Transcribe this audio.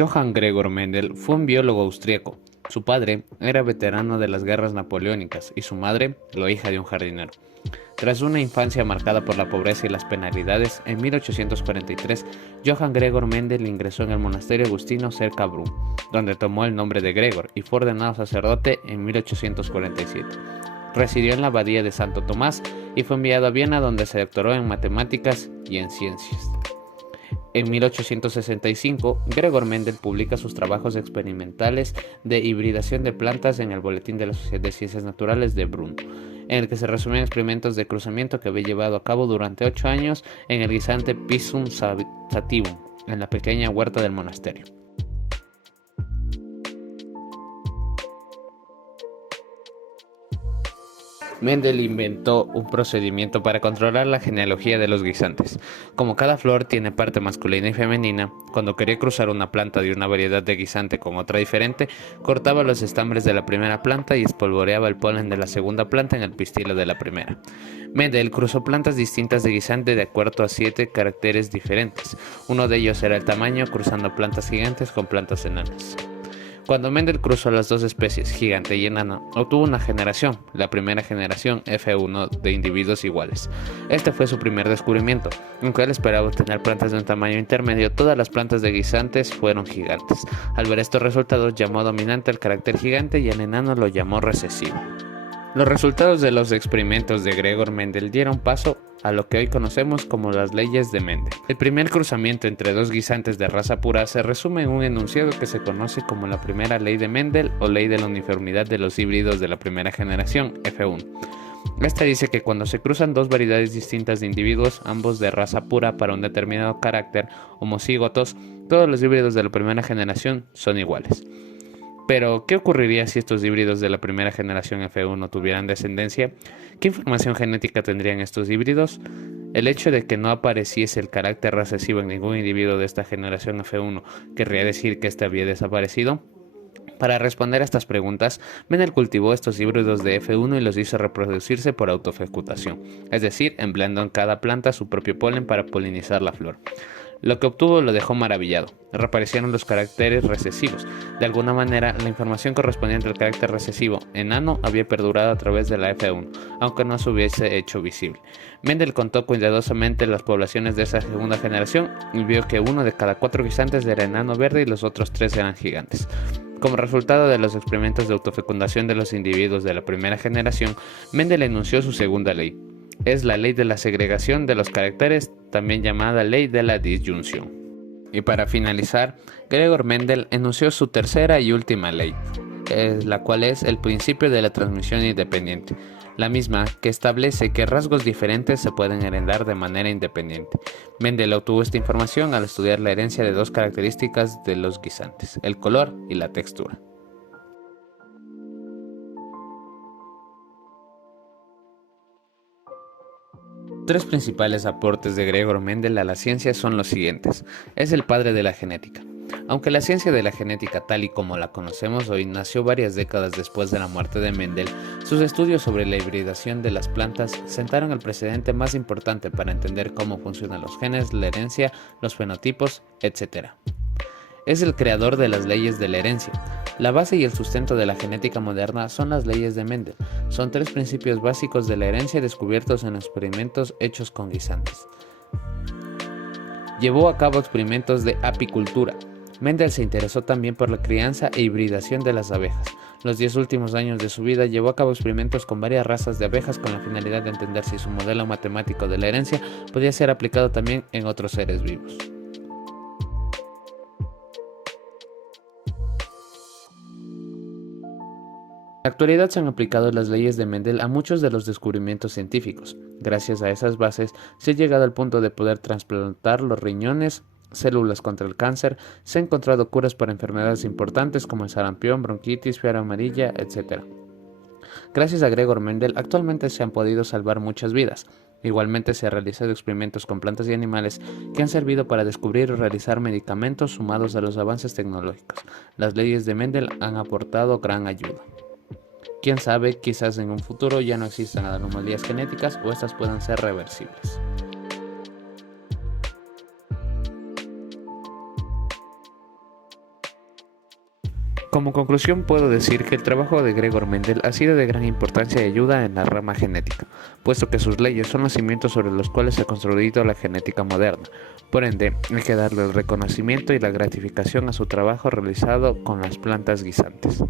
Johann Gregor Mendel fue un biólogo austríaco. Su padre era veterano de las guerras napoleónicas y su madre, la hija de un jardinero. Tras una infancia marcada por la pobreza y las penalidades, en 1843, Johann Gregor Mendel ingresó en el monasterio agustino cerca a Brunn, donde tomó el nombre de Gregor y fue ordenado sacerdote en 1847. Residió en la abadía de Santo Tomás y fue enviado a Viena, donde se doctoró en matemáticas y en ciencias. En 1865, Gregor Mendel publica sus trabajos experimentales de hibridación de plantas en el Boletín de la Sociedad de Ciencias Naturales de Brunn, en el que se resumían experimentos de cruzamiento que había llevado a cabo durante 8 años en el guisante Pisum sativum, en la pequeña huerta del monasterio. Mendel inventó un procedimiento para controlar la genealogía de los guisantes. Como cada flor tiene parte masculina y femenina, cuando quería cruzar una planta de una variedad de guisante con otra diferente, cortaba los estambres de la primera planta y espolvoreaba el polen de la segunda planta en el pistilo de la primera. Mendel cruzó plantas distintas de guisante de acuerdo a 7 caracteres diferentes. Uno de ellos era el tamaño, cruzando plantas gigantes con plantas enanas. Cuando Mendel cruzó las dos especies, gigante y enano, obtuvo una generación, la primera generación F1 de individuos iguales. Este fue su primer descubrimiento. Aunque él esperaba obtener plantas de un tamaño intermedio, todas las plantas de guisantes fueron gigantes. Al ver estos resultados, llamó dominante el carácter gigante y el enano lo llamó recesivo. Los resultados de los experimentos de Gregor Mendel dieron paso a lo que hoy conocemos como las leyes de Mendel. El primer cruzamiento entre dos guisantes de raza pura se resume en un enunciado que se conoce como la primera ley de Mendel o ley de la uniformidad de los híbridos de la primera generación, F1. Esta dice que cuando se cruzan dos variedades distintas de individuos, ambos de raza pura para un determinado carácter, homocígotos, todos los híbridos de la primera generación son iguales. Pero, ¿qué ocurriría si estos híbridos de la primera generación F1 tuvieran descendencia? ¿Qué información genética tendrían estos híbridos? El hecho de que no apareciese el carácter recesivo en ningún individuo de esta generación F1 querría decir que éste había desaparecido. Para responder a estas preguntas, Mendel cultivó estos híbridos de F1 y los hizo reproducirse por autofecundación, es decir, empleando en cada planta su propio polen para polinizar la flor. Lo que obtuvo lo dejó maravillado. Reaparecieron los caracteres recesivos. De alguna manera, la información correspondiente al carácter recesivo enano había perdurado a través de la F1, aunque no se hubiese hecho visible. Mendel contó cuidadosamente las poblaciones de esa segunda generación y vio que uno de cada 4 guisantes era enano verde y los otros 3 eran gigantes. Como resultado de los experimentos de autofecundación de los individuos de la primera generación, Mendel enunció su segunda ley. Es la ley de la segregación de los caracteres, también llamada ley de la disyunción. Y para finalizar, Gregor Mendel enunció su tercera y última ley, la cual es el principio de la transmisión independiente, la misma que establece que rasgos diferentes se pueden heredar de manera independiente. Mendel obtuvo esta información al estudiar la herencia de 2 características de los guisantes, el color y la textura. Tres principales aportes de Gregor Mendel a la ciencia son los siguientes. Es el padre de la genética. Aunque la ciencia de la genética tal y como la conocemos hoy nació varias décadas después de la muerte de Mendel, sus estudios sobre la hibridación de las plantas sentaron el precedente más importante para entender cómo funcionan los genes, la herencia, los fenotipos, etc. Es el creador de las leyes de la herencia. La base y el sustento de la genética moderna son las leyes de Mendel. Son 3 principios básicos de la herencia descubiertos en experimentos hechos con guisantes. Llevó a cabo experimentos de apicultura. Mendel se interesó también por la crianza e hibridación de las abejas. Los 10 últimos años de su vida llevó a cabo experimentos con varias razas de abejas con la finalidad de entender si su modelo matemático de la herencia podía ser aplicado también en otros seres vivos. En la actualidad se han aplicado las leyes de Mendel a muchos de los descubrimientos científicos. Gracias a esas bases se ha llegado al punto de poder trasplantar los riñones, células contra el cáncer, se han encontrado curas para enfermedades importantes como el sarampión, bronquitis, fiebre amarilla, etc. Gracias a Gregor Mendel actualmente se han podido salvar muchas vidas. Igualmente se han realizado experimentos con plantas y animales que han servido para descubrir y realizar medicamentos sumados a los avances tecnológicos. Las leyes de Mendel han aportado gran ayuda. Quién sabe, quizás en un futuro ya no existan anomalías genéticas o estas puedan ser reversibles. Como conclusión puedo decir que el trabajo de Gregor Mendel ha sido de gran importancia y ayuda en la rama genética, puesto que sus leyes son los cimientos sobre los cuales se ha construido la genética moderna. Por ende, hay que darle el reconocimiento y la gratificación a su trabajo realizado con las plantas guisantes.